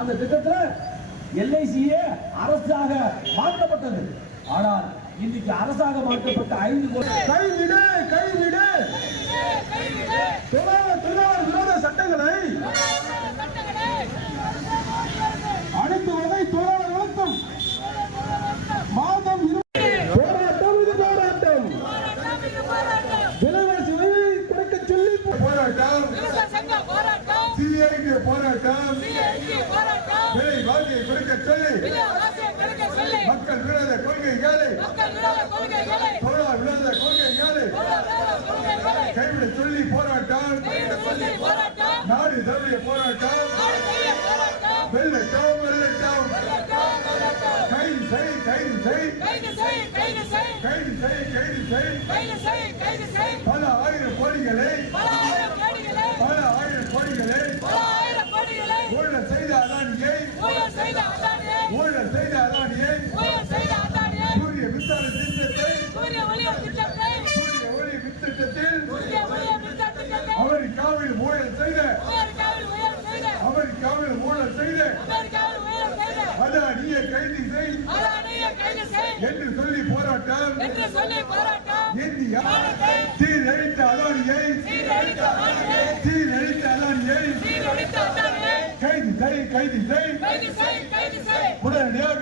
அந்த திட்டத்துல எல்ஐசியே அரசாக மாற்றப்பட்டது. ஆனால் இன்னைக்கு அரசாக மாற்றப்பட்ட 5 கோடி கைவிடு தொழிலாளர் விரோத சட்டங்களை அனைத்து வகை தொழிலாளர்களுக்கும் மாதம் போராட்டம் விலைவாசி குறைக்க சொல்லி போராட்டம் சிஐடி போராட்டம் விலைவாசியை குறைக்க சொல்லி மக்கள் விரோத கொள்கைகளை தொழிலாளர் விரோத கொள்கைகளை கைவிட சொல்லி போராட்டம் நாடு தழுவிய போராட்டம் வெள்ளட்டம் கைது செய் பல ஆயிரம் கோடிகளை ஊழல் செய்த அதானியை சூரிய மின்சார திட்டத்தை சூரிய ஒளி திட்டத்தில் அமெரிக்காவில் ஊழல் செய்த அதானியை கைது செய் என்று சொல்லி போராட்டம் இந்தியா சீரழித்த அதானியை கைது செய்